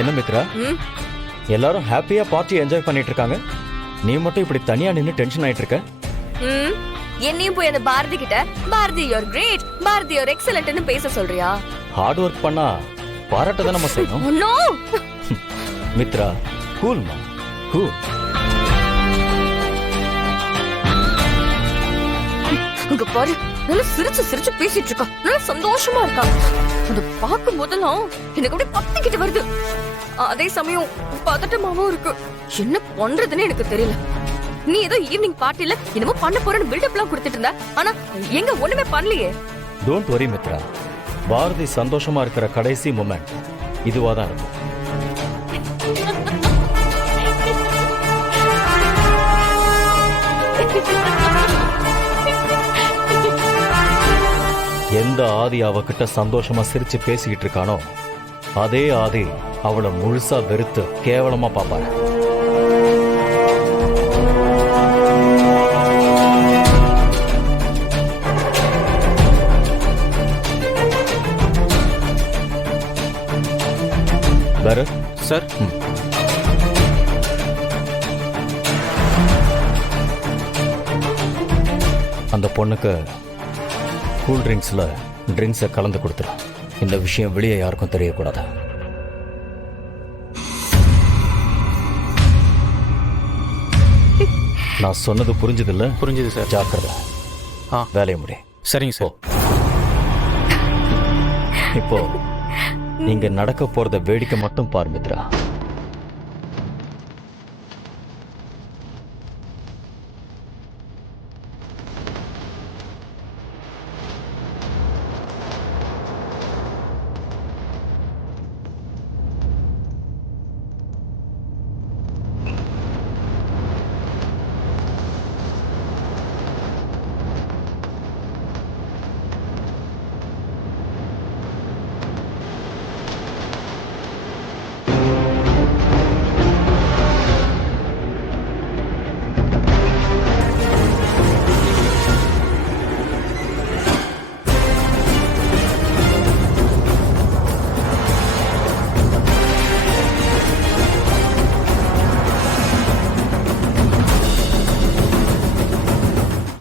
என்ன மித்ரா, எல்லாரும் ஹாப்பியா பார்ட்டி என்ஜாய் பண்ணிட்டு இருக்காங்க, நீ மட்டும் இப்படி தனியா நின்னு டென்ஷன் ஆயிட்டு இருக்க? என்னையும் போய் அந்த பாரதி கிட்ட Bharathi you're great, Bharathi you're எக்ஸலென்ட்னு பேச சொல்றியா? ஹார்ட் ஒர்க் பண்ணா பாராட்ட தான் நம்ம செய்யணும். நோ மித்ரா, கூல்மா, கூல். அங்க பாரு, நல்லா சிரிச்சு சிரிச்சு பேசிட்டு இருக்கா, நல்லா சந்தோஷமா இருக்கா. அத பாக்கும் போதெல்லாம் எனக்கு அப்படியே பத்திக்கிட்டு வருது. அதே சமயம் பதட்டமாவும் இருக்கு. என்ன பண்றதுன்னு எனக்கு தெரியல. நீ ஏதோ ஈவினிங் பார்ட்டில என்னமோ பண்ண போறேன்னு பில்டப் எல்லாம் கொடுத்துட்டு இருந்த, ஆனா எங்க ஒண்ணுமே பண்ணலையே. டோன்ட் வரி மித்ரா, பாரதி சந்தோஷமா இருக்கிற கடைசி மொமெண்ட் இதுவா தான் இருக்கும். எந்த ஆதி அவகிட்ட சந்தோஷமா சிரிச்சு பேசிக்கிட்டு இருக்கானோ அதே ஆதி அவளை முழுசா வெறுத்து கேவலமா பாப்பாரு. வேற சார், அந்த பொண்ணுக்கு கூல் ட்ரிங்க்ஸ்ல ட்ரிங்க்ஸை கலந்து கொடுத்துரு. இந்த விஷயம் வெளியே யாருக்கும் தெரியக்கூடாது. நான் சொன்னது புரிஞ்சதில்ல? புரிஞ்சுது சார். ஜாக்கிரதை. வேலையை முடி. சரிங்க சார். இப்போ இங்க நடக்க போறத வேடிக்கை மட்டும் பாரு மித்ரா.